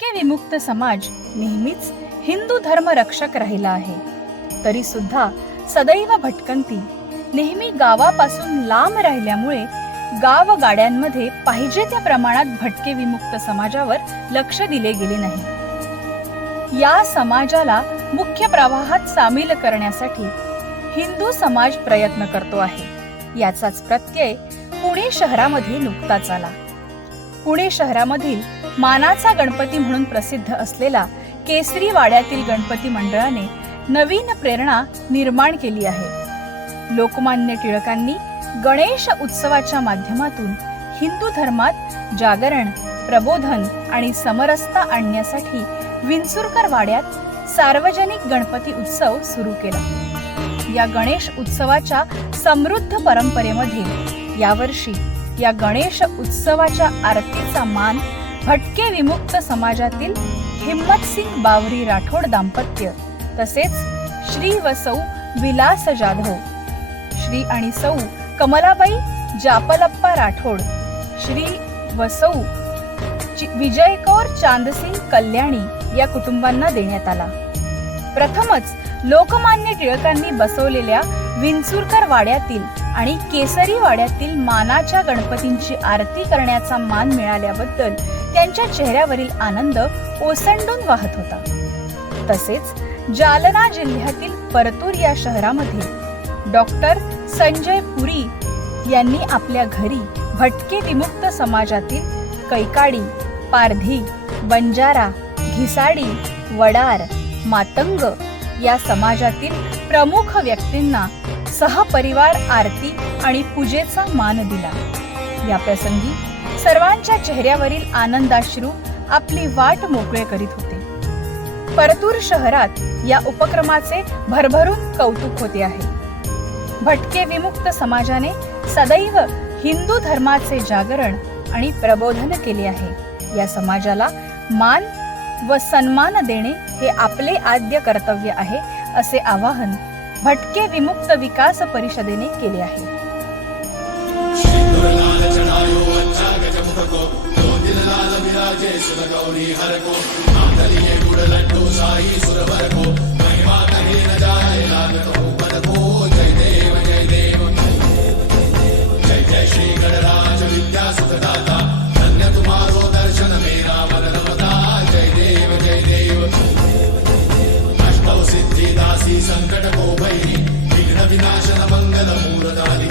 भटके विमुक्त समाज नेहमीच हिंदू धर्म रक्षक राहिला आहे. तरी सुद्धा सदैव भटकंती नेहमी गावापासून लांब राहिल्यामुळे गाव गाड्यांमध्ये पाहिजे त्या प्रमाणात भटके विमुक्त समाजावर लक्ष दिले गेले नाही. या समाजाला मुख्य प्रवाहात सामील करण्यासाठी हिंदू समाज प्रयत्न करतो आहे. याचाच प्रत्यय पुणे शहरामध्ये नुकताच आला. पुणे शहरामधील मानाचा गणपती म्हणून प्रसिद्ध असलेला केसरी वाड्यातील गणपती मंडळाने नवीन प्रेरणा निर्माण केली आहे. लोकमान्य टिळकांनी गणेश उत्सवाच्या माध्यमातून हिंदू धर्मात जागरण प्रबोधन आणि समरसता आणण्यासाठी विंचुरकर वाड्यात सार्वजनिक गणपती उत्सव सुरू केला. या गणेश उत्सवाच्या समृद्ध परंपरेमध्ये यावर्षी या गणेश उत्सवाच्या आरतीचा मान भटके विमुक्त समाजातील हिम्मतसिंग बावरी राठोड दाम्पत्य तसेच श्री व सौ विलास जाधव श्री आणि सौ कमलाबाई जापलप्पा राठोड श्री व सौ चि- विजयकौर चांदसिंग कल्याणी या कुटुंबांना देण्यात आला. प्रथमच लोकमान्य टिळकांनी बसवलेल्या विंचुरकर वाड्यातील आणि केसरी वाड्यातील मानाच्या गणपतींची आरती करण्याचा मान मिळाल्याबद्दल त्यांच्या चेहऱ्यावरील आनंद ओसंडून वाहत होता. तसेच जालना जिल्ह्यातील परतूर या शहरामध्ये डॉक्टर संजय पुरी यांनी आपल्या घरी भटके विमुक्त समाजातील कैकाडी पारधी बंजारा घिसाडी वडार मातंग या समाजातील प्रमुख व्यक्तींना सहपरिवार आरती आणि पूजेचा मान दिला. या प्रसंगी सर्वांच्या चेहऱ्यावरील आनंदाश्रू आपली वाट मोकळे करीत होते. परतूर शहरात या उपक्रमाचे भरभरून कौतुक होते आहे. भटके विमुक्त समाजाने सदैव हिंदू धर्माचे जागरण आणि प्रबोधन केले आहे. या समाजाला मान व सन्मान देणे हे आपले आद्य कर्तव्य आहे असे आवाहन भटके विमुक्त विकास परिषदेने केले आहे. गुड़ लड्डू వినాశన మంగళ మూరదాది